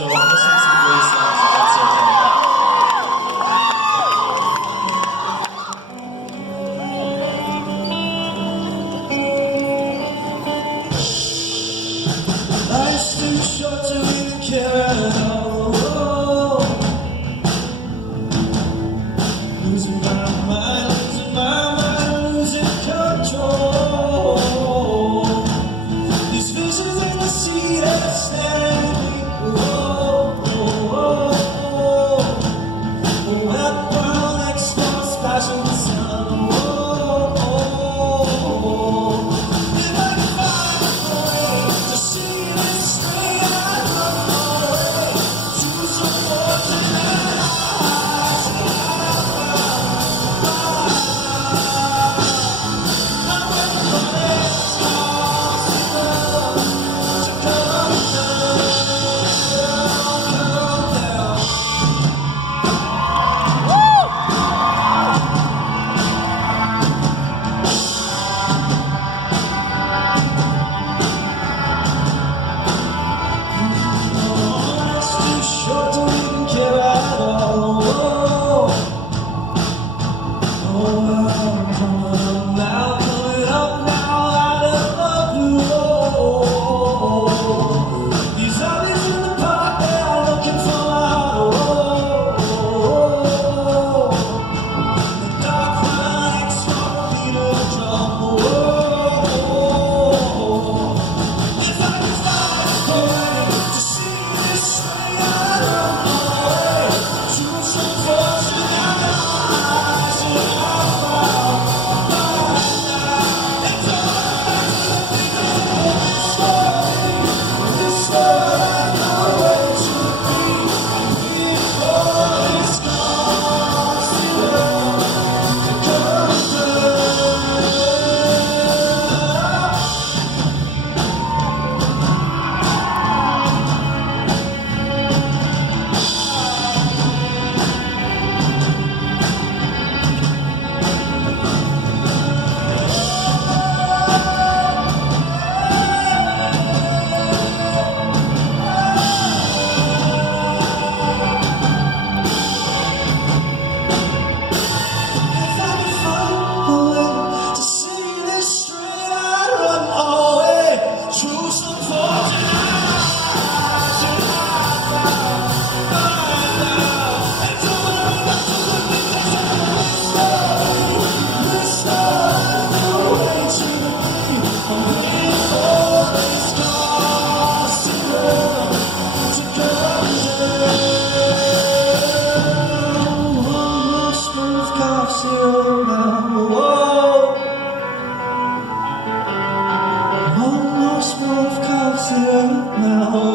So I'm gonna sing some Glee songs if that's okay. Life's too short to even care at all. Losing my mind, losing control. These visions in the sea that stand me. That brown X-Force splashing the sun. If I can find a way to see this straight, I'd run away to some fortunate eyes. I'm waiting for this star to come down. It's too short to even care at all. I'm coming up now out of the blue. These zombies in the park, they are looking for my heart. The dark nights want me to drum. If I can find a way to see this straight, I'd run away to some fortunate eyes. This world nowhere to be. Before this comes to come If I can find a way to see this straight, I'd run away to some fortunate eyes. And someone got to look me this love, no way to be. I'm waiting for this cause to come down. One more spoon of cough syrup now. One more spoon of cough syrup now.